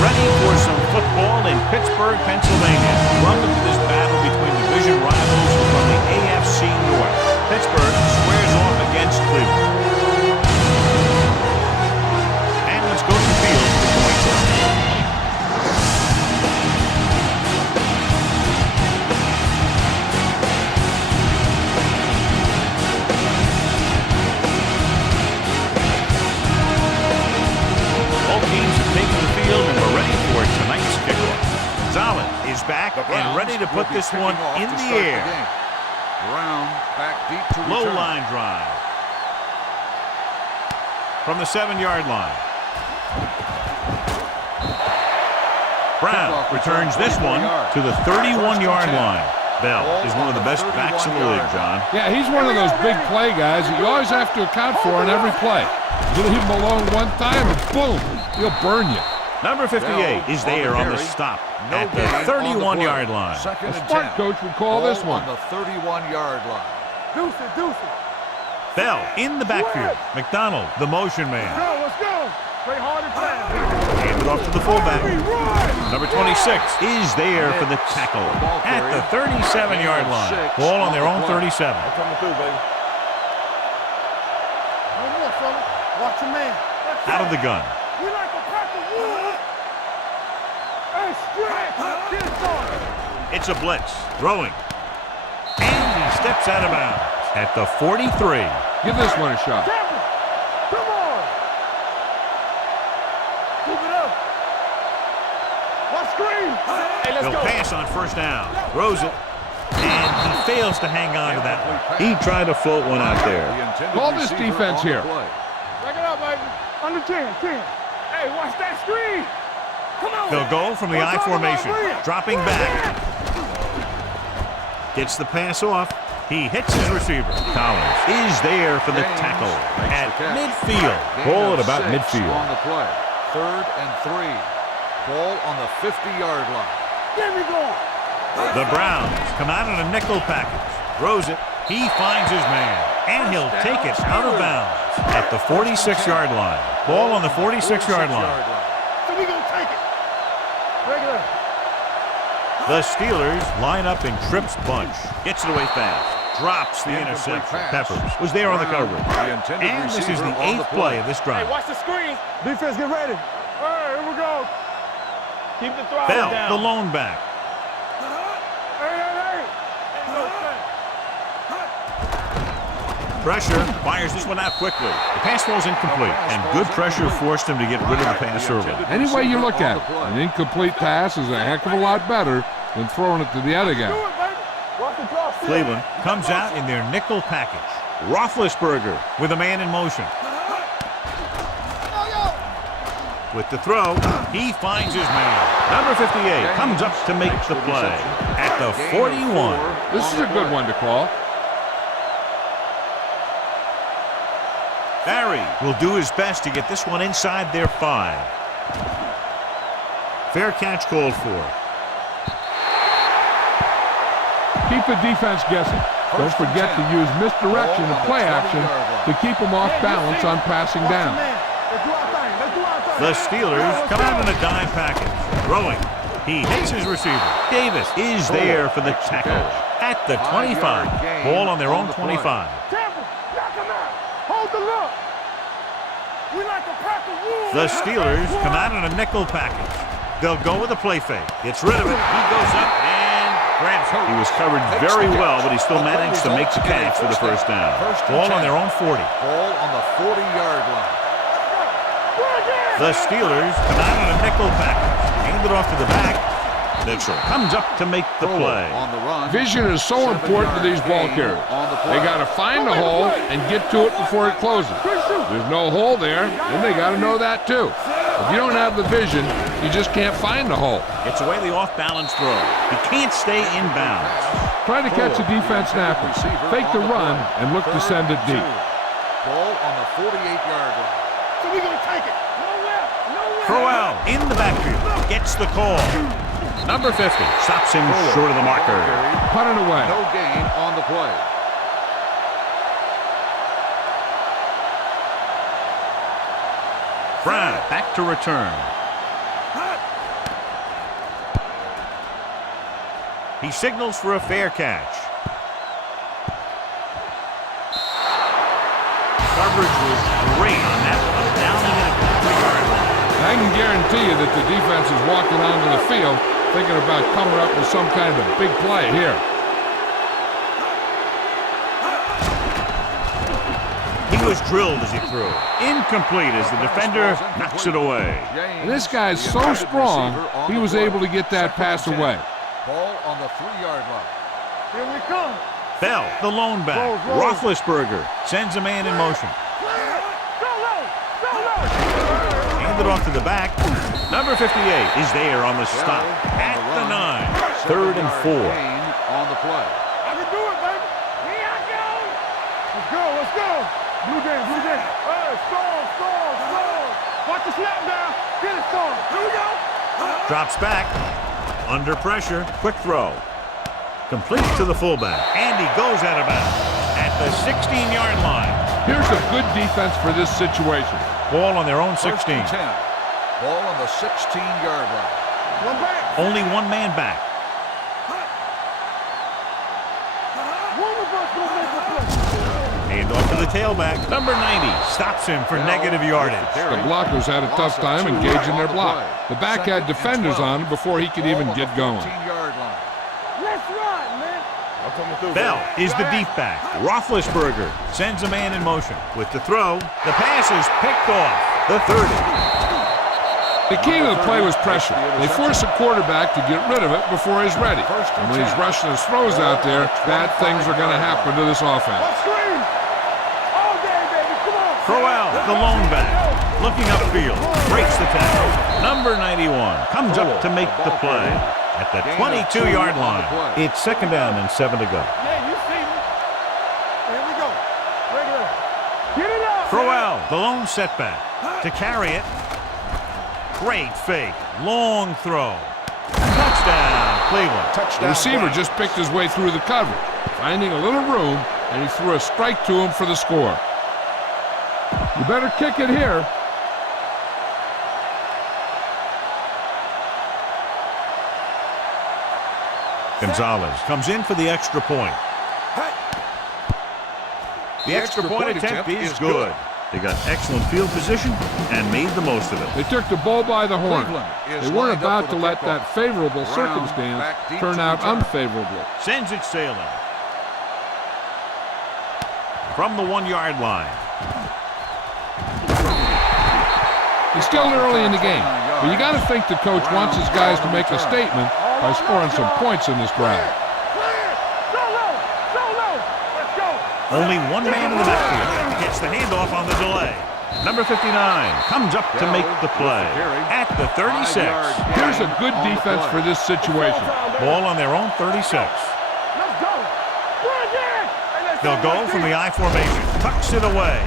ready for some football in Pittsburgh, Pennsylvania. Welcome to this battle between division rivals from the AFC North. Pittsburgh squares off against Cleveland. And let's go to the field for the point toss. Both teams have taken the field and we're ready for tonight's kickoff. ALOT is back and ready to put this one in the air. Brown back deep to Low return. line drive. From the 7-yard line. Brown returns this one to the 31-yard line. Bell is one of the best backs in the league, John. Yeah, he's one of those big play guys that you always have to account for on every play. You leave him alone one time and boom, he'll burn you. Number 58 is there on the stop at the 31-yard line. A smart coach would call this one. On the 31-yard line. Deuce it. Bell in the backfield. McDonald, the motion man. Let's go. Play hard and fast. Handed off to the fullback. Number 26 is there for the tackle at the 37-yard line. Ball on their own 37. Coming through, baby. No more, fella. Watch your man. Out of the gun. We like a pack of wood. Hey, stretch. Get it started. It's a blitz. Throwing. And he steps out of bounds at the 43. Give this one a shot. Campbell, come on. Keep it up. Watch screen. Hey, let's He'll go. pass on first down. Throws it. And he fails to hang on to that one. He tried to float one out there. Call this defense here. Back it up, baby. Under 10. Hey, watch that screen. Come on. They'll go from the I formation. Dropping back. Gets the pass off. He hits his receiver. Collins is there for the tackle at midfield. Ball at about midfield. On the play. 3rd and 3. Ball on the 50-yard line. There we go. The Browns come out in a nickel package. Throws it. He finds his man. And he'll take it out of bounds at the 46-yard line. Ball on the 46-yard line. So we gonna take it. Regular. The Steelers line up in Tripp's bunch. Gets it away fast. Drops the interception. Peppers was there on the coverage. And this is the 8th play of this drive. Hey, watch the screen. Defense, get ready. All right, here we go. Keep the throttle Bell, down. the lone back. Hey. Pressure, fires this one out quickly. The pass falls incomplete, and good pressure forced him to get rid of the pass early. Any way you look at it, an incomplete pass is a heck of a lot better than throwing it to the other guy. Do it, baby. Watch the draw. Cleveland comes out in their nickel package. Roethlisberger with a man in motion. With the throw, he finds his man. Number 58 comes up to make the play at the 41. This is a good one to call. Barry will do his best to get this one inside their 5. Fair catch called for. Keep the defense guessing. Don't forget to use misdirection and play action to keep them off balance on passing down. The Steelers come out in a dime package. Throwing. He hits his receiver. Davis is there for the tackle at the 25. Ball on their own 25. Campbell, knock him out. Hold the look. We like a pack of wood. The Steelers come out in a nickel package. They'll go with a play fake. Gets rid of it. He goes up and grabs it. He was covered very well, but he still managed to make the catch for the first down. Ball on their own 40. Ball on the 40-yard line. The Steelers come out in a nickel package. Hand it off to the back. Mitchell comes up to make the play. On the run. Vision is so important to these ball carriers. They got to find the hole and get to it before it closes. There's no hole there, and they got to know that too. If you don't have the vision, you just can't find the hole. Gets away the off-balance throw. He can't stay in bounds. Try to catch the defense snapping. Fake the run and look to send it deep. Ball on the 48-yard line. So we gonna take it. Crowell in the backfield. Gets the call. Number 50 stops him short of the marker. Punt it away. No gain on the play. Brown back to return. He signals for a fair catch. Coverage was great on that one, downing at the 3-yard line. I can guarantee you that the defense is walking onto the field thinking about coming up with some kind of big play here. He was drilled as he threw. Incomplete as the defender knocks it away. And this guy's so strong, he was able to get that pass away. Ball on the 3-yard line. Here we come. Bell, the lone back. Roethlisberger sends a man in motion. Go low. Go low. Handed off to the back. Number 58 is there on the stop at the 9. 3rd and 4. On the play. I can do it, baby. Here I go. Let's go. Let's go. Blue game. Blue game. Hey, storm. Watch the snap down. Get it, storm. Here we go. Drops back. Under pressure. Quick throw. Complete to the fullback. And he goes out of bounds at the 16-yard line. Here's a good defense for this situation. Ball on their own 16. 10. Ball on the 16-yard line. One back. Only one man back. One of us will make a play. Hand off to the tailback. Number 90 stops him for negative yardage. The blockers had a tough time engaging their block. The back had defenders on him before he could even get going. Let's run, man. Bell is the deep back. Roethlisberger sends a man in motion. With the throw, the pass is picked off. The 30. The key to the play was pressure. They force the quarterback to get rid of it before he's ready. And when he's rushing his throws out there, bad things are going to happen to this offense. Let's scream. All day, baby. Come on. Crowell, the lone back, looking upfield, breaks the tackle. Number 91 comes up to make the play at the 22-yard line. It's 2nd down and 7 to go. Man, you see me. Here we go. Regular. Get it up. Crowell, the lone setback, to carry it. Great fake, long throw. Touchdown, Cleveland. The receiver just picked his way through the cover, finding a little room, and he threw a strike to him for the score. You better kick it here. Gonzalez comes in for the extra point. The extra point attempt is good. They got excellent field position and made the most of it. They took the bull by the horn. They weren't about to let that favorable circumstance turn out unfavorably. Sends it sailing. From the 1-yard line. It's still early in the game, but you got to think the coach wants his guys to make a statement by scoring some points in this drive. Only one man in the backfield gets the handoff on the delay. Number 59 comes up to make the play at the 36. Here's a good defense for this situation. Ball on their own 36. Let's go. They'll go from the I formation. Tucks it away.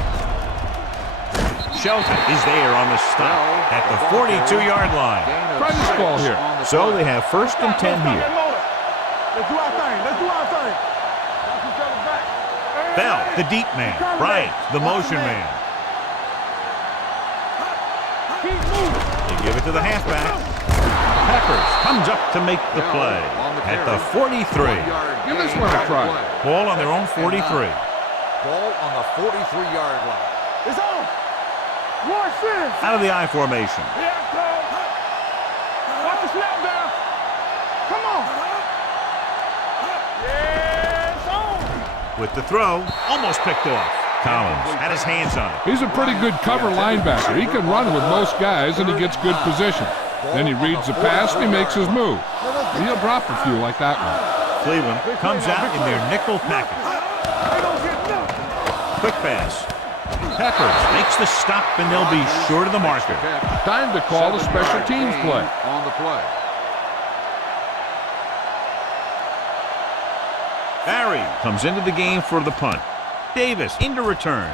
Shelton is there on the stop at the 42-yard line. Try this ball here. So they have 1st and 10 here. Let's do our thing. Let's do our thing. Bell, the deep man. Bryant, the motion man. Keep moving. They give it to the halfback. Peppers comes up to make the play at the 43. Give this one a try. Ball on their own 43. Ball on the 43-yard line. It's on. Watch this. Out of the I formation. Here it comes. Watch the snap down. Come on. Yeah, it's on. With the throw, almost picked off. Collins had his hands on it. He's a pretty good cover linebacker. He can run with most guys, and he gets good position. Then he reads the pass, and he makes his move. He'll drop a few like that one. Cleveland comes out in their nickel package. Quick pass. Peppers makes the stop, and they'll be short of the marker. Time to call a special teams play. On the play. Barry comes into the game for the punt. Davis into return.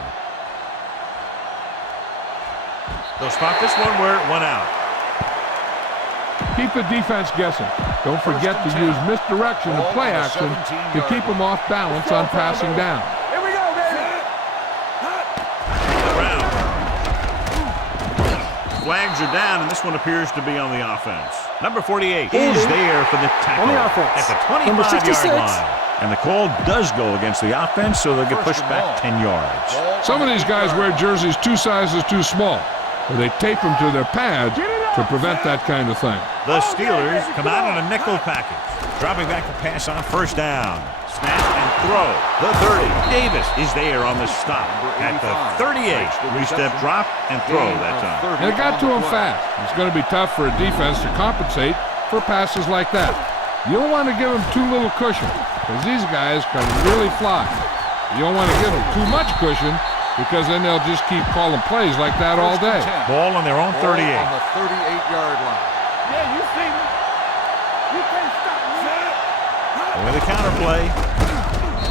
They'll spot this one where it went out. Keep the defense guessing. Don't forget to use misdirection and play action to keep them off balance on passing down. Here we go, baby. Flags are down, and this one appears to be on the offense. Number 48 is there for the tackle on the offense. at the 25-yard line. And the call does go against the offense, so they'll get pushed back 10 yards. Some of these guys wear jerseys 2 sizes too small, or they tape them to their pads to prevent that kind of thing. The Steelers come out in a nickel package, dropping back to pass on first down. Snap and throw. The 30. Davis is there on the stop at the 38. Three-step drop and throw that time. And it got to him fast. It's going to be tough for a defense to compensate for passes like that. You don't want to give them too little cushion, because these guys can really fly. You don't want to give them too much cushion, because then they'll just keep calling plays like that all day. Ball on their own 38. On the 38-yard line. Yeah, you see me. You can't stop me. With a counter play.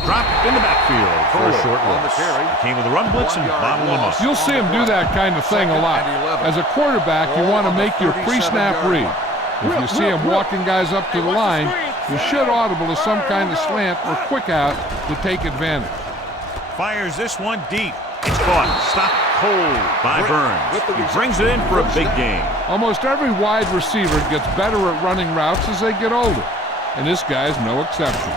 Drop in the backfield for a short loss. He came with a run blitz and bottled him up. You'll see him do that kind of thing a lot. As a quarterback, you want to make your pre-snap read. If you see him walking guys up to the line, you should audible to some kind of slant or quick out to take advantage. Fires this one deep. It's caught. Stopped cold by Burns. He brings it in for a big game. Almost every wide receiver gets better at running routes as they get older, and this guy's no exception.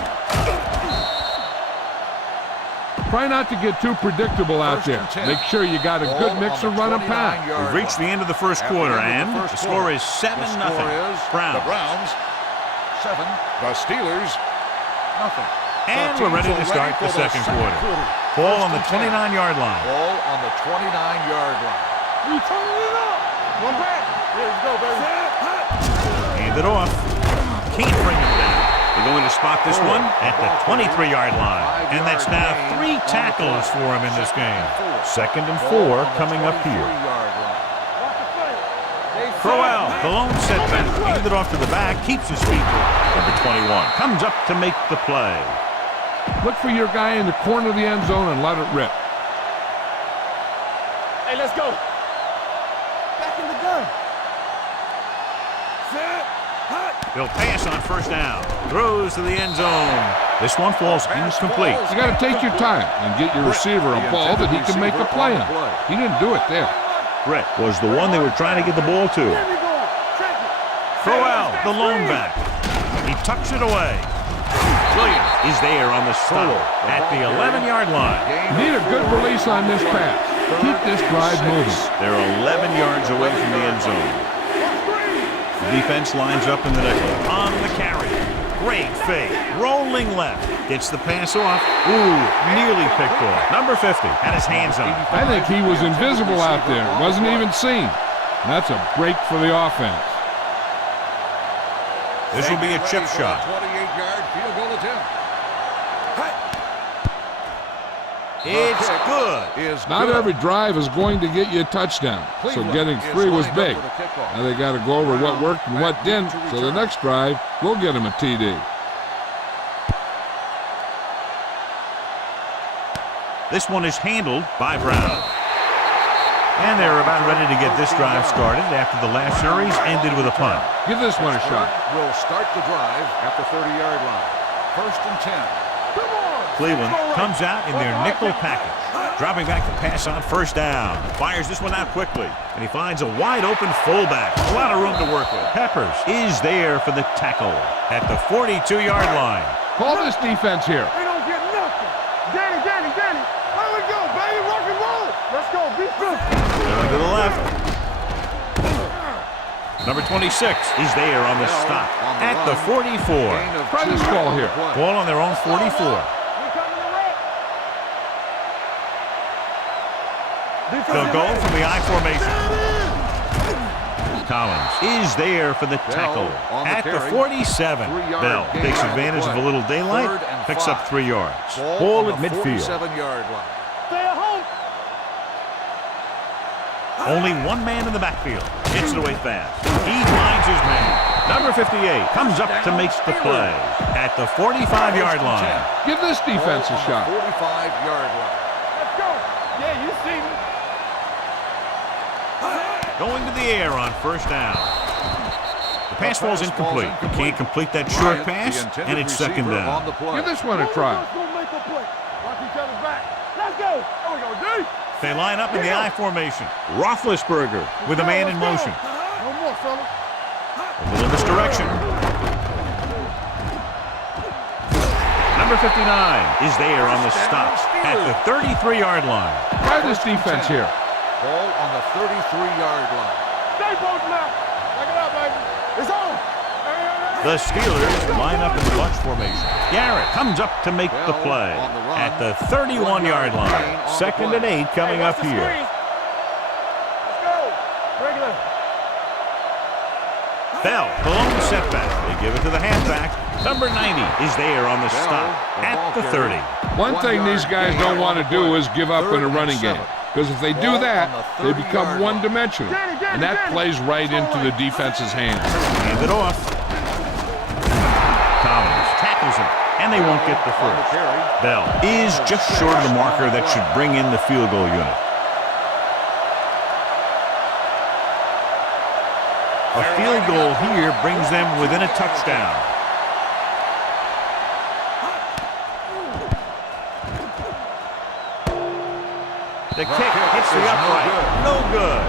Try not to get too predictable out there. Make sure you got a good mix of run and pass. We've reached the end of the first quarter, and the score is 7-0. Browns. The Browns 7. The Steelers nothing. And we're ready to start the second quarter. Ball on the 29-yard line. Ball on the 29-yard line. You turning it up. One back. Here we go, baby. Hand it off. Can't bring it down. They're going to spot this one at the 23-yard line. And that's now 3 tackles for him in this game. 2nd and 4 coming up here. Crowell, the lone setback. Hand it off to the back. Keeps his feet. Number 21 comes up to make the play. Look for your guy in the corner of the end zone and let it rip. Hey, let's go. Back in the gun. Set. Hot. He'll pass on first down. Throws to the end zone. This one falls incomplete. You got to take your time and get your receiver a ball that he can make a play on. He didn't do it there. Brett was the one they were trying to get the ball to. Crowell, the lone back. He tucks it away. Williams is there on the stop at the 11-yard line. Need a good release on this pass. Keep this drive moving. They're 11 yards away from the end zone. The defense lines up in the nickel. On the carry. Great fake. Rolling left. Gets the pass off. Ooh, nearly picked off. Number 50 had his hands on it. I think he was invisible out there. Wasn't even seen. And that's a break for the offense. This will be a chip shot. 28-yard field goal attempt. It's good. Not every drive is going to get you a touchdown, so getting 3 was big. Now they got to go over what worked and what didn't, so the next drive will get him a TD. This one is handled by Brown. And they're about ready to get this drive started after the last series ended with a punt. Give this one a shot. Will start the drive at the 30-yard line. 1st and 10. Cleveland comes out in their nickel package. Dropping back to pass on first down. Fires this one out quickly. And he finds a wide-open fullback. A lot of room to work with. Peppers is there for the tackle at the 42-yard line. Call this defense here. They don't get nothing. Danny. Let it go, baby. Rock and roll. Let's go. Be physical. Going to the left. Number 26 is there on the stop at the 44. Try this call here. Ball on their own 44. They'll go from the I formation. Collins is there for the tackle at the 47. Bell takes advantage of a little daylight, picks up 3 yards. Ball at midfield. 47-yard line. Stay at home. Only one man in the backfield. Gets it away fast. He finds his man. Number 58 comes up to make the play at the 45-yard line. Give this defense a shot. 45-yard line. Let's go. Yeah, you see me. Going to the air on first down. The pass falls incomplete. He can't complete that short pass, and it's 2nd down. Give this one a try. Let's go make a play. Watch each other's back. Let's go. There we go, D. They line up in the I formation. Roethlisberger with a man in motion. No more, fella. A little misdirection. Number 59 is there on the stop at the 33-yard line. Try this defense here. Ball on the 33-yard line. Stay both left. Back it up, baby. It's on. The Steelers line up in the bunch formation. Garrett comes up to make the play at the 31-yard line. 2nd and 8 coming up here. Let's go. Regular. Bell, the lone setback. They give it to the halfback. Number 90 is there on the stop at the 30. One thing these guys don't want to do is give up in a running game. Because if they do that, they become one-dimensional. And that plays right into the defense's hands. Hand it off. Collins tackles him, and they won't get the first. Bell is just short of the marker that should bring in the field goal unit. A field goal here brings them within a touchdown. The kick hits the upright. No good.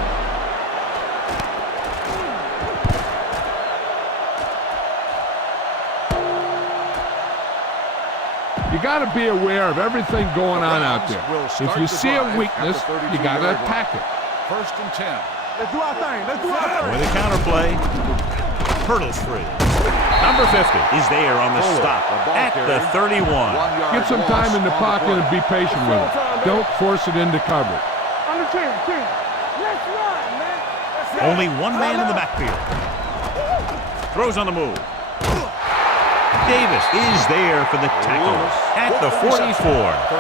You got to be aware of everything going on out there. If you see a weakness, you got to attack it. 1st and 10. Let's do our thing. Let's do our thing. With a counterplay, hurdles free. Number 50 is there on the stop at the 31. Get some time in the pocket and be patient with it. Don't force it into coverage. Under 10. Let's run, man. Only one man in the backfield. Throws on the move. Davis is there for the tackle at the 44.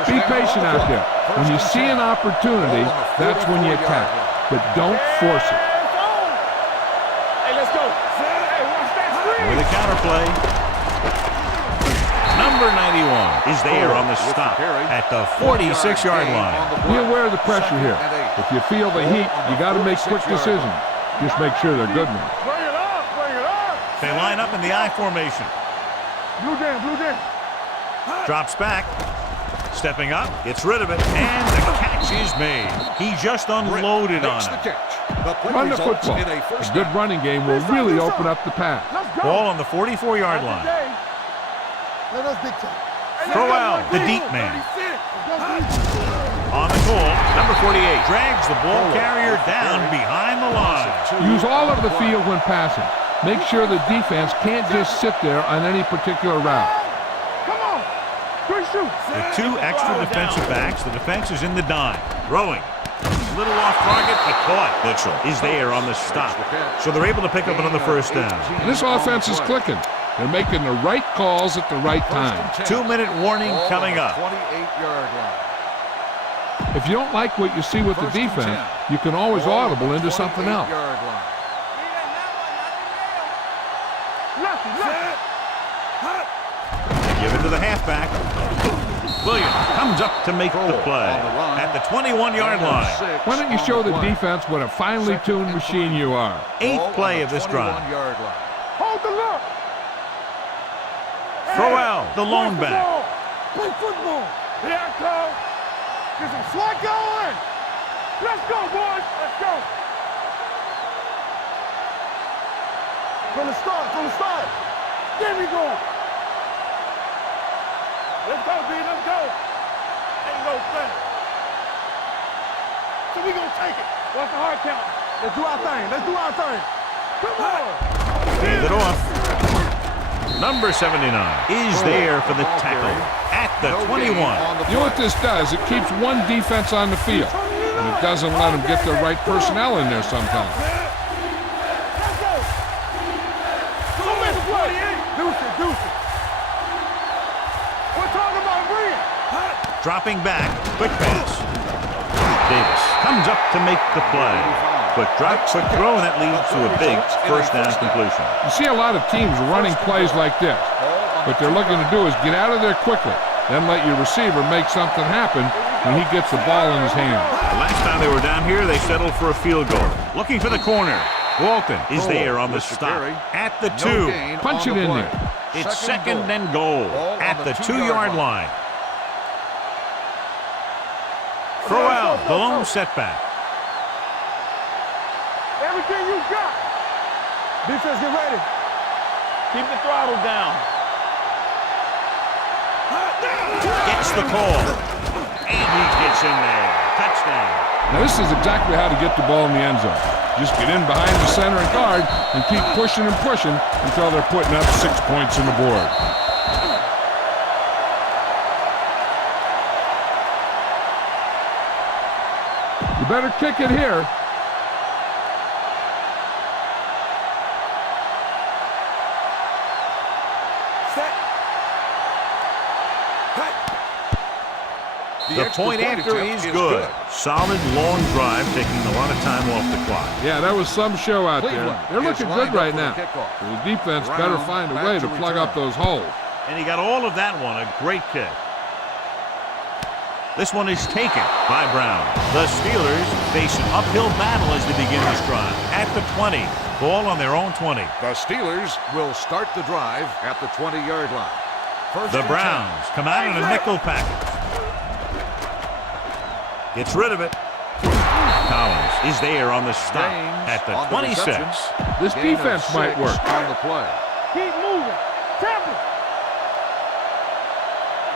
Be patient out there. When you see an opportunity, that's when you attack. But don't force it. Hey, let's go. Hey, watch that screen. With a counterplay. Number 91 is there on the stop at the 46-yard line. Be aware of the pressure here. If you feel the heat, you got to make quick decisions. Just make sure they're good ones. Bring it up. Bring it up. They line up in the I formation. Blue down. Blue down. Drops back. Stepping up, gets rid of it, and the catch is made. He just unloaded on it. Run the football. A good running game will really open up the pass. Let's go. Ball on the 44-yard line. Let us dictate. Throw out the deep man. On the goal, number 48 drags the ball carrier down behind the line. Use all of the field when passing. Make sure the defense can't just sit there on any particular route. Come on. Quick shoot. The two extra defensive backs, the defense is in the dime. Throwing. A little off target, but caught. Mitchell is there on the stop. So they're able to pick up another first down. And this offense is clicking. They're making the right calls at the right time. 2-minute warning coming up. 28-yard line. If you don't like what you see with the defense, you can always audible into something else. They give it to the halfback. Williams comes up to make the play at the 21-yard line. Why don't you show the defense what a finely tuned machine you are? 8th play of this drive. Hold the look. Throw out the lone back. Play football. Here I come. Get some slack going. Let's go, boys. Let's go. From the start. There we go. Let's go, B. Let's go. Ain't no thing. So we gonna take it. What's the hard count? Let's do our thing. Come on. Hand it off. Number 79 is there for the tackle at the 21. You know what this does? It keeps one defense on the field, and it doesn't let them get the right personnel in there sometimes. Let's go. Don't make a play. Deuce it. We're talking about Green. Dropping back, quick pass. Davis comes up to make the play. Quick drop, quick throw, and that leads to a big first down completion. You see a lot of teams running plays like this. What they're looking to do is get out of there quickly, then let your receiver make something happen when he gets the ball in his hand. The last time they were down here, they settled for a field goal. Looking for the corner. Walton is there on the stop at the 2. Punch it in there. It's 2nd and goal at the 2-yard line. Throw out the lone setback. Everything you got. Defense, get ready. Keep the throttle down. Gets the call. And he gets in there. Touchdown. Now this is exactly how to get the ball in the end zone. Just get in behind the center and guard and keep pushing and pushing until they're putting up 6 points on the board. You better kick it here. The point after is good. Solid, long drive, taking a lot of time off the clock. Yeah, that was some show out there. They're looking good right now. The defense better find a way to plug up those holes. And he got all of that one. A great kick. This one is taken by Brown. The Steelers face an uphill battle as they begin this drive. At the 20. Ball on their own 20. The Steelers will start the drive at the 20-yard line. The Browns come out in a nickel package. Gets rid of it. Collins is there on the stop at the 26. This defense might work. On the play. Keep moving. Temple.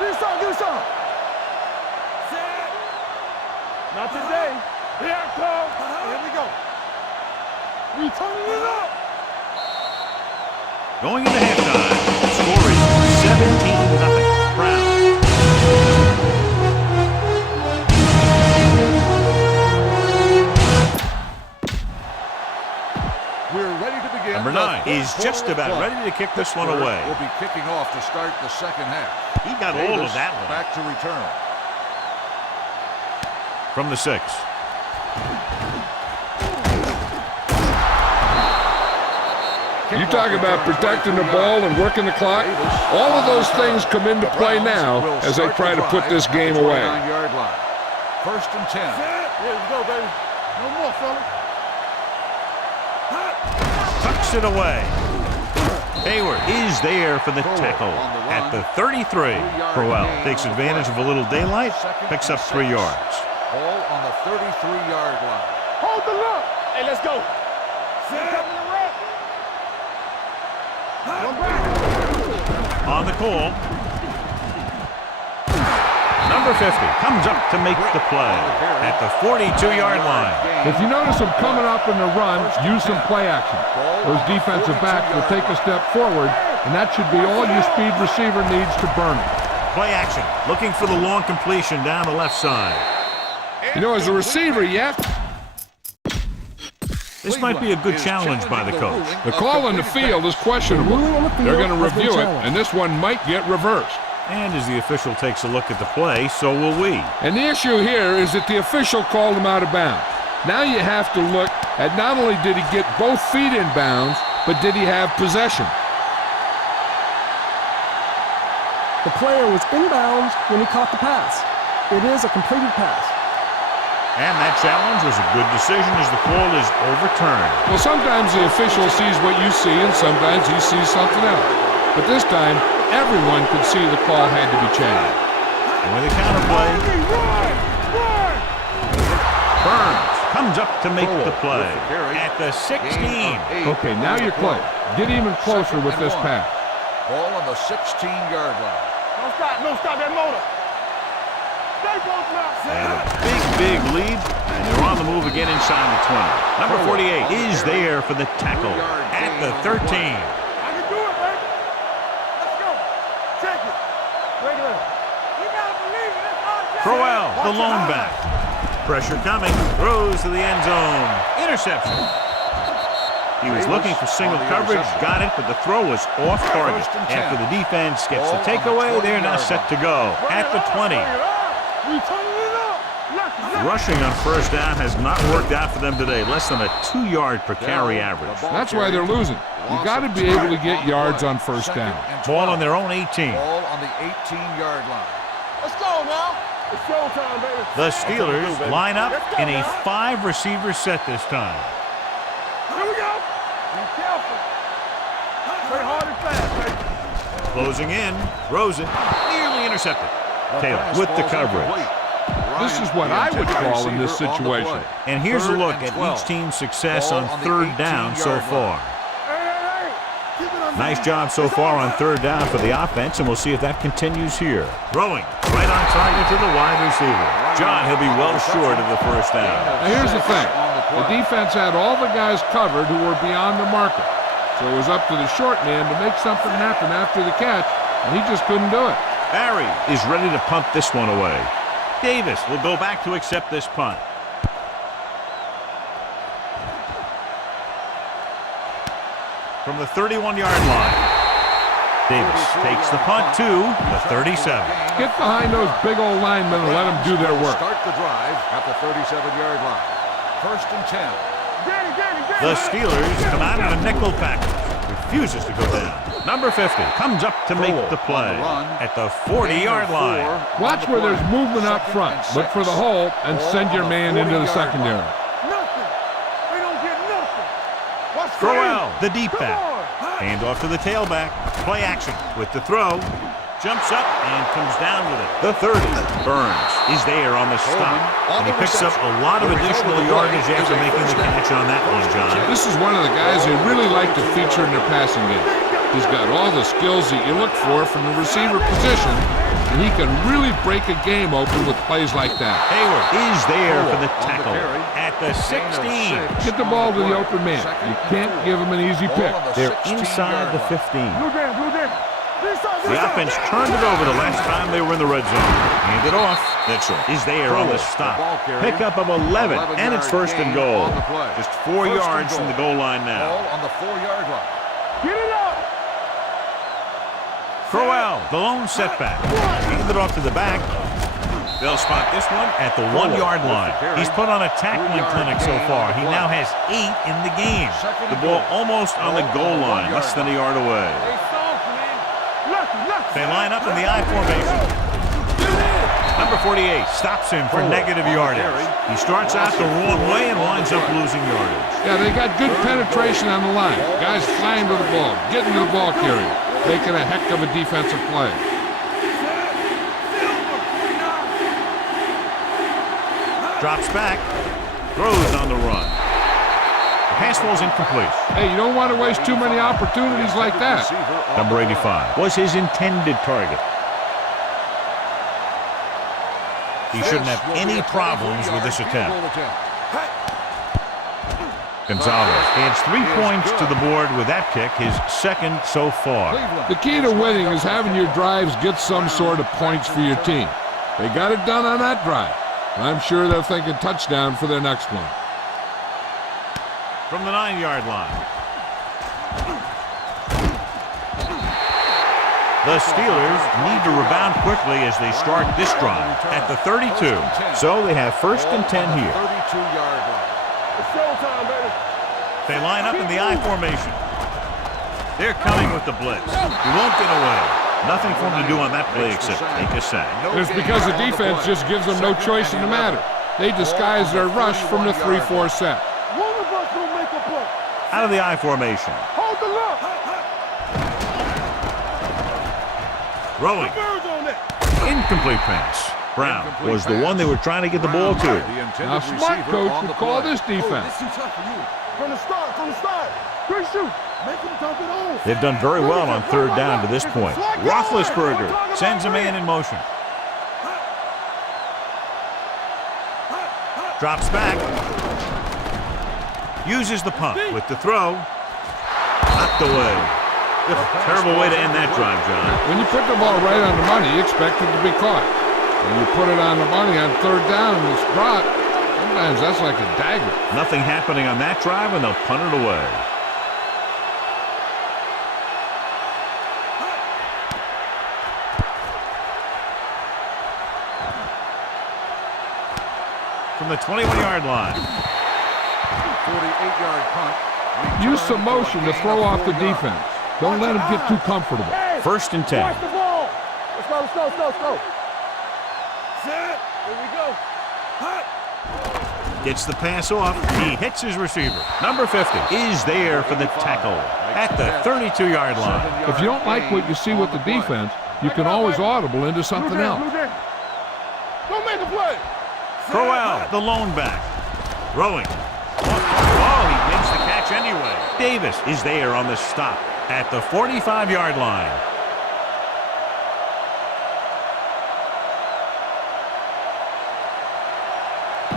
Do some. Not today. Here it comes. Here we go. We turning it up. Going into halftime. Score is 17-0. Browns. We're ready to begin. Number 9 is just about ready to kick this one away. Will be kicking off to start the second half. He got all of that one. Back to return. From the 6. You talk about protecting the ball and working the clock. All of those things come into play now as they try to put this game away. First and 10. Here we go, baby. No more, fella. Tucks it away. Hayward is there for the tackle at the 33. Crowell takes advantage of a little daylight, picks up 3 yards. Ball on the 33-yard line. Hold the look. Hey, let's go. On the call. Number 50 comes up to make the play at the 42-yard line. If you notice them coming up in the run, use some play action. Those defensive backs will take a step forward, and that should be all your speed receiver needs to burn it. Play action, looking for the long completion down the left side. You know, as a receiver, This might be a good challenge by the coach. the call in the field is questionable. They're going to review it, and this one might get reversed. And as the official takes a look at the play, so will we. And the issue here is that the official called him out of bounds. Now you have to look at not only did he get both feet in bounds, but did he have possession? The player was in bounds when he caught the pass. It is a completed pass. And that challenge was a good decision as the call is overturned. Well, sometimes the official sees what you see, and sometimes he sees something else. But this time, everyone could see the call had to be changed. And with a counterplay, Burns comes up to make the play at the 16. Okay, now you're close. Get even closer with this pass. Ball on the 16-yard line. Don't stop that motor. Stay close now. And a big lead, and they're on the move again inside the 20. Number 48 is there for the tackle at the 13. I can do it, baby. Let's go. Check it. Regular. You gotta believe it. It's hard. Crowell, the lone back. Pressure coming, throws to the end zone. Interception. He was looking for single coverage, got it, but the throw was off target. After the defense gets the takeaway, they're now set to go at the 20. Rushing on first down has not worked out for them today. Less than a 2-yard per carry average. That's why they're losing. You got to be able to get yards on first down. Ball on their own 18. Ball on the 18-yard line. Let's go now. It's showtime, baby. The Steelers line up in a 5-receiver set this time. Here we go. Be careful. Play hard and fast, baby. Closing in, throws it, nearly intercepted. Taylor with the coverage. This is what I would call in this situation. And here's a look at each team's success on third down so far. Nice job so far on third down for the offense, and we'll see if that continues here. Throwing right on target to the wide receiver. John, he'll be well short of the first down. Now here's the thing. The defense had all the guys covered who were beyond the marker. So it was up to the short man to make something happen after the catch, and he just couldn't do it. Barry is ready to punt this one away. Davis will go back to accept this punt. From the 31-yard line, Davis takes the punt to the 37. Get behind those big old linemen and let them do their work. Start the drive at the 37-yard line. First and 10. The Steelers come out in a nickel package. Refuses to go down. Number 50 comes up to make the play at the 40-yard line. Watch where there's movement up front. Look for the hole and send your man into the secondary. Crowell, the deep back. Hand off to the tailback. Play action with the throw. Jumps up and comes down with it. The 30. Burns is there on the stop. And he picks up a lot of additional yardage after making the catch on that one, John. This is one of the guys they really like to feature in their passing game. He's got all the skills that you look for from the receiver position, and he can really break a game open with plays like that. Hayward is there for the tackle at the 16. Get the ball to the open man. You can't give him an easy pick. They're inside the 15. The offense turned it over the last time they were in the red zone. Hand it off. That's right. Is there on the stop. Pickup of 11, and it's first and goal. Just 4 yards from the goal line now. On the 4-yard line. Get it up! Crowell, the lone setback. Hand it off to the back. They'll spot this one at the 1-yard line. He's put on a tackling clinic so far. He now has 8 in the game. The ball almost on the goal line, less than a yard away. They line up in the I formation. Number 48 stops him for negative yardage. He starts out the wrong way and winds up losing yardage. Yeah, they got good penetration on the line. Guys flying to the ball, getting to the ball carrier, making a heck of a defensive play. Drops back, throws on the run. The pass ball's incomplete. Hey, you don't want to waste too many opportunities like that. Number 85 was his intended target. He shouldn't have any problems with this attempt. Gonzalez adds 3 points to the board with that kick, his second so far. The key to winning is having your drives get some sort of points for your team. They got it done on that drive. I'm sure they're thinking touchdown for their next one. From the 9-yard line. The Steelers need to rebound quickly as they start this drive at the 32. So they have first and 10 here. 32-yard line. It's showtime, baby. They line up in the I formation. They're coming with the blitz. He won't get away. Nothing for him to do on that play except take a sack. It's because the defense just gives them no choice in the matter. They disguise their rush from the 3-4 set. One of us will make a play. Out of the I formation. Hold the look. Throwing. Birds on that. Incomplete pass. Brown was the one they were trying to get the ball to. Now, smart coach would call this defense. From the start. Great shoot. Make him dump it on. They've done very well on third down to this point. Roethlisberger sends a man in motion. Drops back. Uses the punt with the throw. Knocked away. Terrible way to end that drive, John. When you put the ball right on the money, you expect it to be caught. When you put it on the money on third down and it's brought, sometimes that's like a dagger. Nothing happening on that drive, and they'll punt it away. From the 21-yard line. 48-yard punt. Use some motion to throw off the defense. Don't let them get too comfortable. First and 10. Watch the ball. Let's go. Set. Here we go. Gets the pass off. He hits his receiver. Number 50 is there for the tackle at the 32-yard line. If you don't like what you see with the defense, you can always audible into something else. Don't make a play. Crowell, the lone back. Throwing. Oh, he makes the catch anyway. Davis is there on the stop at the 45-yard line.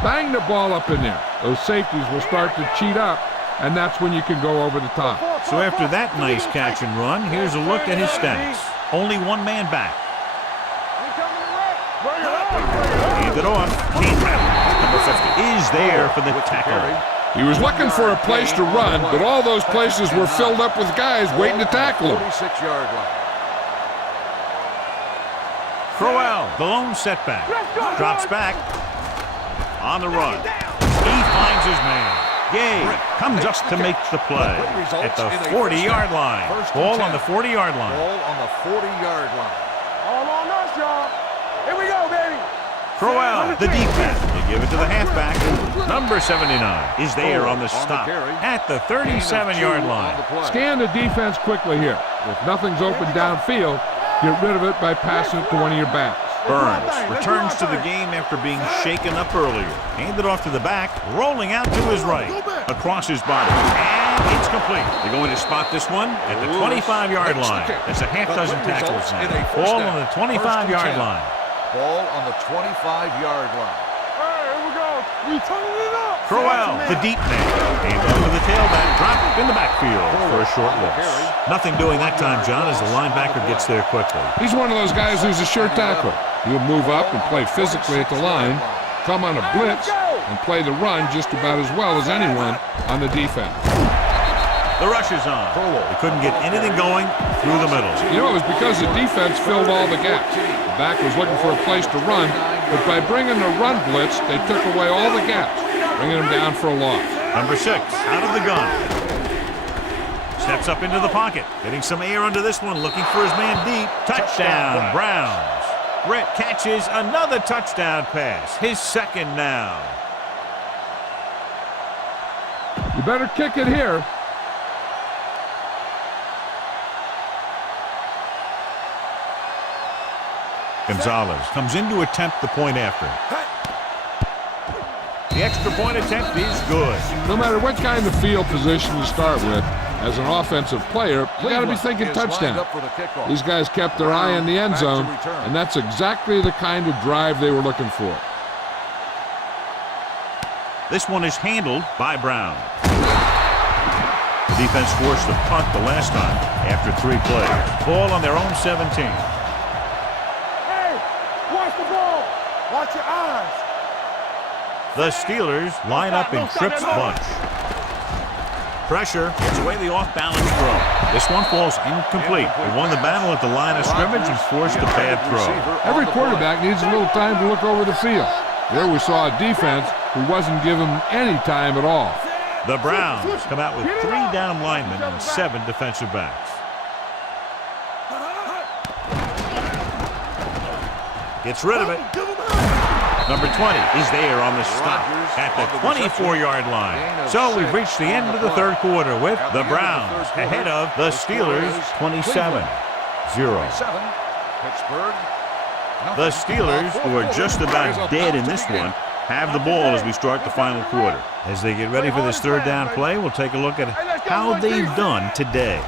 Bang the ball up in there. Those safeties will start to cheat up, and that's when you can go over the top. So after that nice catch and run, here's a look at his stats. Only one man back. Hand it off. Number 50 is there for the tackle. He was looking for a place to run, but all those places were filled up with guys waiting to tackle him. 46-yard line. Crowell, the lone setback. Drops back. On the run. He finds his man. Gay comes up to make the play at the 40-yard line. Ball on the 40-yard line. Ball on the 40-yard line. All on us, y'all. Here we go, baby. Crowell, the deep pass. They give it to the halfback. Number 79 is there on the stop at the 37-yard line. Scan the defense quickly here. If nothing's open downfield, get rid of it by passing it to one of your backs. Burns returns to the game after being shaken up earlier. Handed off to the back, rolling out to his right. Across his body. And it's complete. They're going to spot this one at the 25-yard line. That's a half dozen tackles now. Ball on the 25-yard line. Ball on the 25-yard line. Hey, here we go. We turning it up. Crowell, the deep man. Aimed over the tailback. Dropped in the backfield for a short loss. Nothing doing that time, John, as the linebacker gets there quickly. He's one of those guys who's a sure tackler. He'll move up and play physically at the line, come on a blitz, and play the run just about as well as anyone on the defense. The rush is on. They couldn't get anything going through the middle. You know, it was because the defense filled all the gaps. The back was looking for a place to run, but by bringing the run blitz, they took away all the gaps, bringing them down for a loss. Number 6, out of the gun. Steps up into the pocket, getting some air under this one, looking for his man deep. Touchdown, Browns. Brett catches another touchdown pass, his second now. You better kick it here. Gonzalez comes in to attempt the point after. The extra point attempt is good. No matter what kind of field position you start with, as an offensive player, you got to be thinking touchdown. These guys kept their eye on the end zone, and that's exactly the kind of drive they were looking for. This one is handled by Brown. The defense forced the punt the last time after 3 plays. Ball on their own 17. Hey, watch the ball. Watch your eyes. The Steelers line up in Tripp's bunch. Pressure gets away the off-balance throw. This one falls incomplete. They won the battle at the line of scrimmage and forced a bad throw. Every quarterback needs a little time to look over the field. There we saw a defense who wasn't given any time at all. The Browns come out with 3 down linemen and 7 defensive backs. Gets rid of it. Number 20 is there on the stop at the 24-yard line. So we've reached the end of the third quarter with the Browns ahead of the Steelers 27-0. The Steelers, who are just about dead in this one, have the ball as we start the final quarter. As they get ready for this third down play, we'll take a look at how they've done today.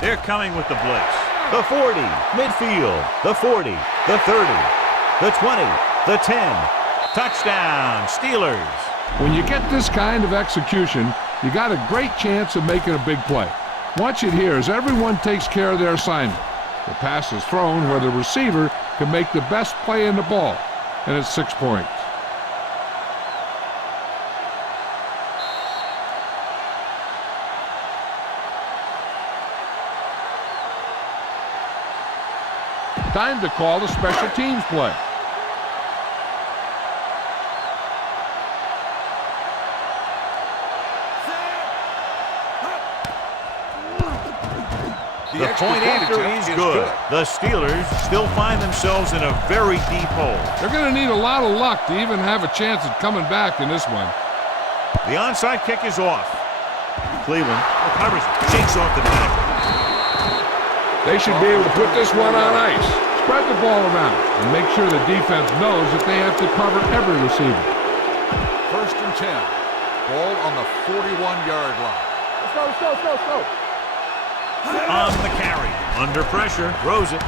They're coming with the blitz. The 40, midfield, the 40, the 30, the 20, the 10. Touchdown, Steelers. When you get this kind of execution, you got a great chance of making a big play. Watch it here as everyone takes care of their assignment. The pass is thrown where the receiver can make the best play in the ball, and it's 6 points. Time to call the special teams play. The point after is good. The Steelers still find themselves in a very deep hole. They're going to need a lot of luck to even have a chance at coming back in this one. The onside kick is off. Cleveland recovers, shakes off the back. They should be able to put this one on ice. Spread the ball around and make sure the defense knows that they have to cover every receiver. 1st and 10. Ball on the 41-yard line. Let's go, let's go, let's go, let's go. On the carry. Under pressure. Throws it.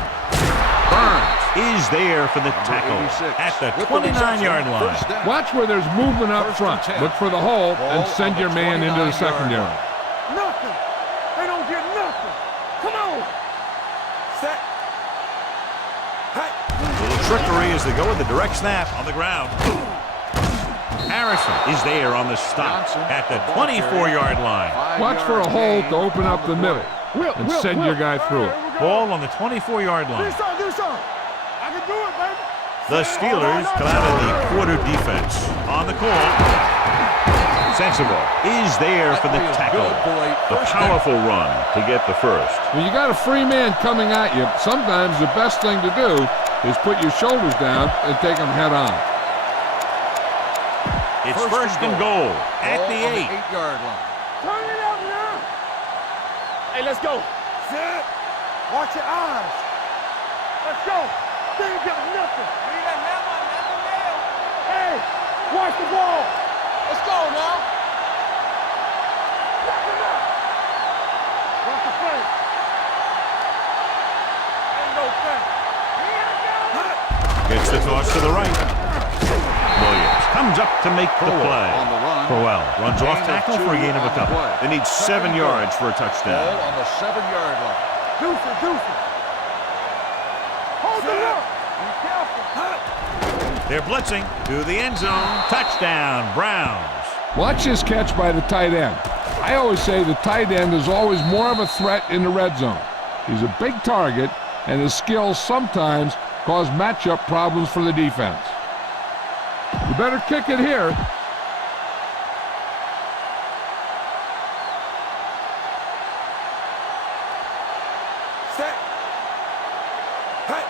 Burns is there for the tackle at the 29-yard line. Watch where there's movement up front. Look for the hole and send your man into the secondary. Nothing. They don't get nothing. Come on. Set. Hey. Little trickery as they go with the direct snap on the ground. Harrison is there on the stop at the 24-yard line. Watch for a hole to open up the middle and send your guy through it. Ball on the 24-yard line. Do something. I can do it, baby. The Steelers come out of the quarter defense. On the call, Sensible is there for the tackle. A powerful run to get the first. When you got a free man coming at you, sometimes the best thing to do is put your shoulders down and take him head on. It's first and goal at the 8-yard line. Turn it up now. Hey, let's go. Sit. Watch your eyes. Let's go. They ain't got nothing. Need a hammer, not a nail. Hey, watch the ball. Let's go now. Watch the play. Ain't no play. Gets the toss to the right. Williams comes up to make the play. On the run. Crowell runs off tackle for a gain of a couple. They need 7 yards for a touchdown. Ball on the 7-yard line. Deuce it. Hold the look. Be careful. They're blitzing to the end zone. Touchdown, Browns. Watch this catch by the tight end. I always say the tight end is always more of a threat in the red zone. He's a big target, and his skills sometimes cause matchup problems for the defense. You better kick it here. Set. Hey.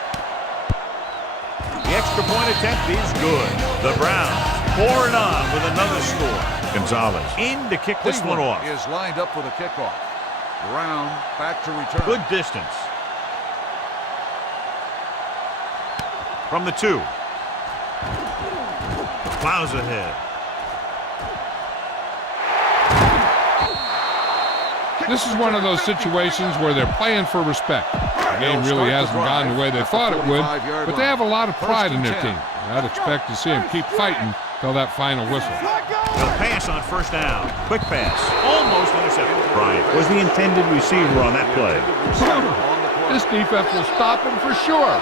The extra point attempt is good. The Browns pouring on with another score. Gonzalez in to kick this one off. Is lined up for the kickoff. Brown back to return. Good distance. From the 2. Plows ahead. This is one of those situations where they're playing for respect. The game really hasn't gone the way they thought it would, but they have a lot of pride in their team. I'd expect to see them keep fighting till that final whistle. They'll pass on first down. Quick pass. Almost intercepted. Bryant was the intended receiver on that play. This defense will stop him for sure.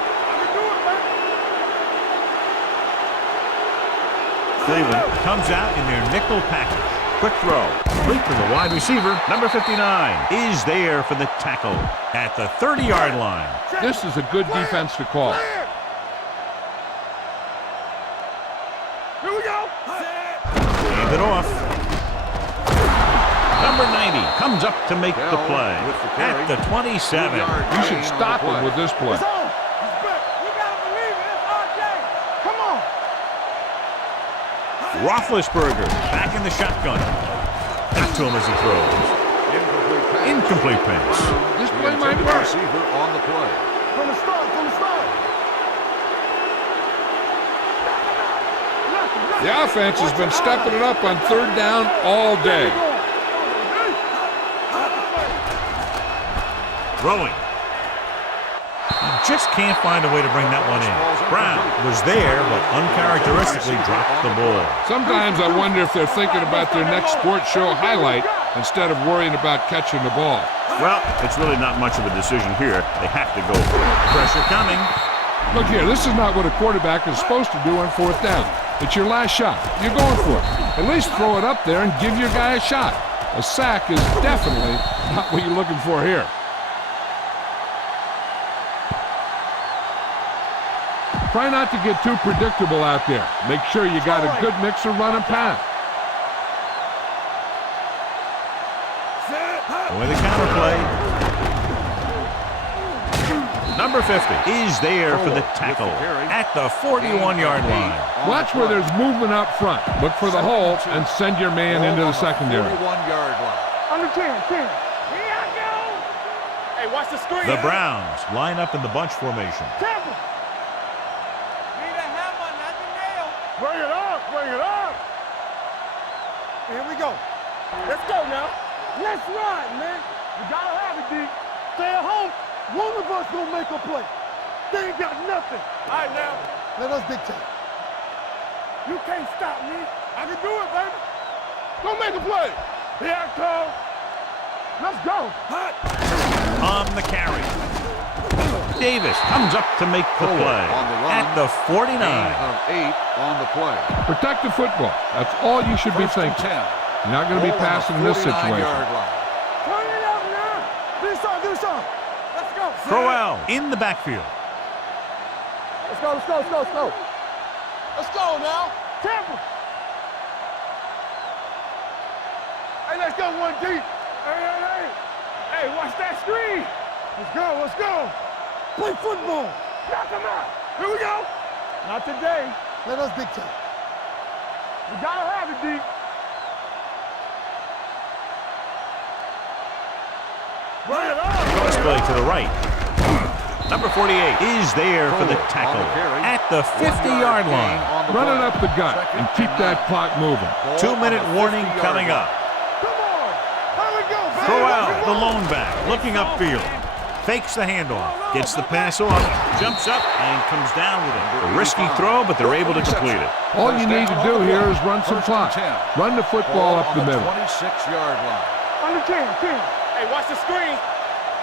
Cleveland comes out in their nickel package. Quick throw. Complete to the wide receiver. Number 59 is there for the tackle at the 30-yard line. This is a good defense to call. Here we go. Hand it off. Number 90 comes up to make the play at the 27. You should stop him with this play. It's on. He's back. You gotta believe it. It's RJ. Come on. Roethlisberger back in the shotgun. Back to him as he throws. Incomplete pass. This play might work. Receiver on the play. From the start. The offense has been stepping it up on 3rd down all day. Throwing. He just can't find a way to bring that one in. Brown was there, but uncharacteristically dropped the ball. Sometimes I wonder if they're thinking about their next sports show highlight instead of worrying about catching the ball. Well, it's really not much of a decision here. They have to go for it. Pressure coming. Look here, this is not what a quarterback is supposed to do on 4th down. It's your last shot. You're going for it. At least throw it up there and give your guy a shot. A sack is definitely not what you're looking for here. Try not to get too predictable out there. Make sure you got a good mix of run and pass. With a counterplay. Number 50 is there for the tackle at the 41-yard line. Watch where there's movement up front. Look for the hole and send your man into the secondary. 41-yard line. Under 10. Hey, watch the screen. The Browns line up in the bunch formation. Careful. Bring it up, bring it up. Here we go. Let's go now. Let's ride, man. You gotta have it, D. Stay at home. One of us gonna make a play. They ain't got nothing. All right, now. Let us dictate. You can't stop me. I can do it, baby. Go make a play. Here I come. Let's go. Hot. On the carry. Davis comes up to make the play on the run. at the 49. Gain of 8 on the play. Protect the football. That's all you should be First and thinking. 10. You're not going to be Ball on the passing in this 49-yard situation. line. Turn it up now. Do something. Let's go. Crowell in the backfield. Let's go, let's go, let's go, let's go. Let's go now. Tampa. Hey, let's go one deep. Hey. Hey, watch that screen. Let's go, let's go. Play football. Knock him out. Here we go. Not today. Let us dictate. We gotta have it, D. Bring it on. Cross play to the right. Number 48 is there for the tackle at the 50-yard line. Run it up the gut and keep that clock moving. 2-minute warning coming up. Come on. Here we go, baby. Crowell, the lone back, looking upfield. Fakes the handoff, gets the pass off, jumps up, and comes down with it. A risky throw, but they're able to complete it. All you need to do here is run some clock. Run the football up the middle. 26-yard line. On the 10. Hey, watch the screen.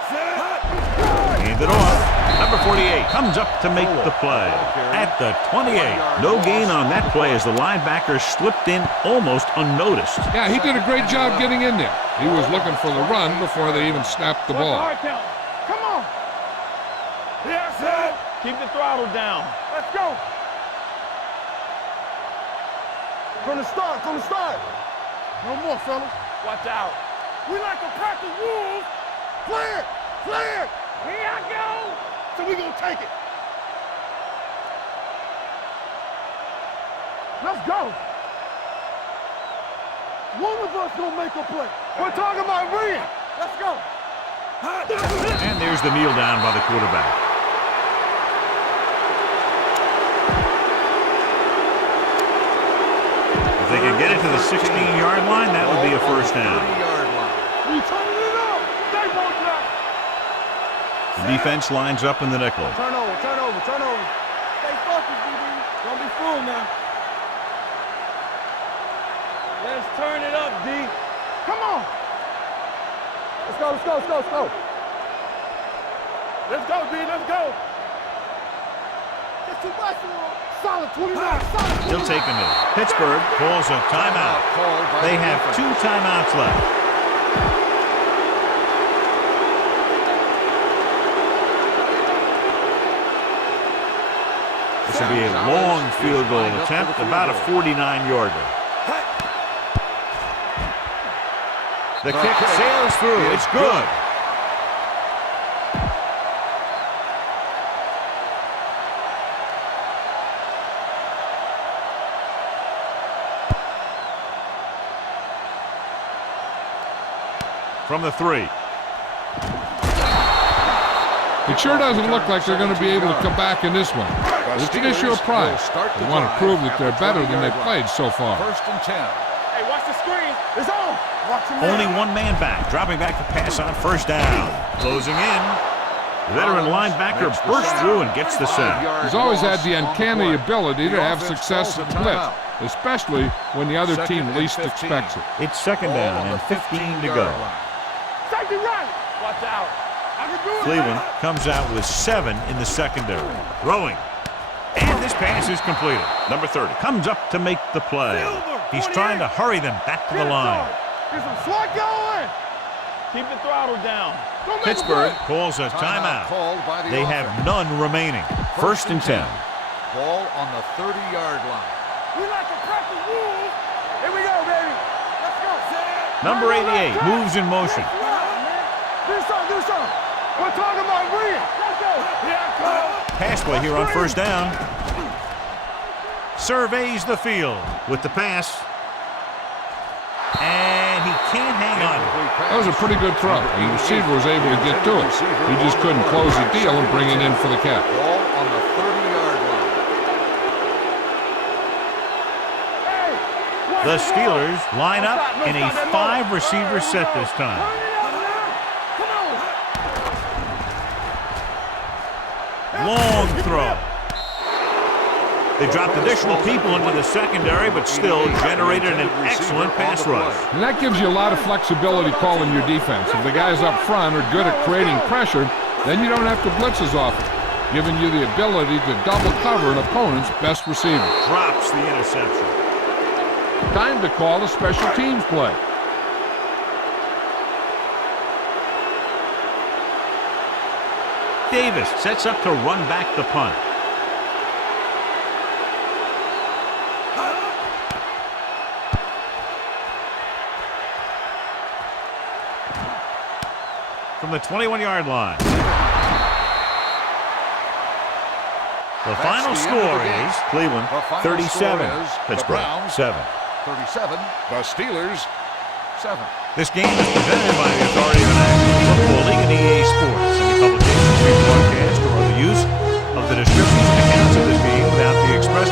Hand it off. Number 48 comes up to make the play at the 28. No gain on that play as the linebacker slipped in almost unnoticed. Yeah, he did a great job getting in there. He was looking for the run before they even snapped the ball. Come on. Yes, sir. Keep the throttle down. Let's go. From the start. No more, fellas. Watch out. We like to pack the wolves. Play it. Here I go. So we gonna take it. Let's go. One of us gonna make a play. We're talking about win. Let's go. And there's the kneel down by the quarterback. If they can get it to the 16-yard line, that would be a first down. 30-yard line. We turning it up. Stay both now. The defense lines up in the nickel. Turn over. Stay focused, DB. Don't be fooled now. Let's turn it up, D. Come on. Let's go. Let's go, D. Let's go. Get too much. Solid 29. He'll take a minute. Pittsburgh calls a timeout. They have 2 timeouts left. This will be a long field goal attempt, about a 49-yarder. The kick sails through. It's good. From the 3. It sure doesn't look like they're going to be able to come back in this one. But it's an issue of pride. They want to prove that they're better than they've played so far. First and 10. Hey, watch the screen. It's on. Watch him. Only one man back, dropping back to pass on first down. Closing in. The veteran linebacker bursts through and gets the sack. He's always had the uncanny ability to have success at blitz, especially when the other team least expects it. It's second down and 15 to go. Safety right. Watch out. I can do it. Cleveland comes out with 7 in the secondary. Throwing. And this pass is completed. Number 30 comes up to make the play. He's trying to hurry them back to the line. Get some swat going. Keep the throttle down. Pittsburgh calls a timeout. They have none remaining. First and 10. Ball on the 30-yard line. We like to crack the rules. Here we go, baby. Let's go. Number 88 moves in motion. Do something. We're talking about win. Let's go. Yeah, Pass play here on first down. Surveys the field with the pass. And he can't hang on. That was a pretty good throw. The receiver was able to get to it. He just couldn't close the deal and bring it in for the catch. Ball on the 30-yard line. The Steelers line up in a 5-receiver set this time. Long throw. They dropped additional people into the secondary, but still generated an excellent pass rush. And that gives you a lot of flexibility calling your defense. If the guys up front are good at creating pressure, then you don't have to blitz as often, giving you the ability to double cover an opponent's best receiver. Drops the interception. Time to call a special teams play. Davis sets up to run back the punt. From the 21-yard line. The final score is Cleveland 37, Pittsburgh 7. 37, the Steelers 7. This game is presented by the authority of the National Football League and EA Sports. Any publications, rebroadcast, or other use of the descriptions and accounts of this game without the express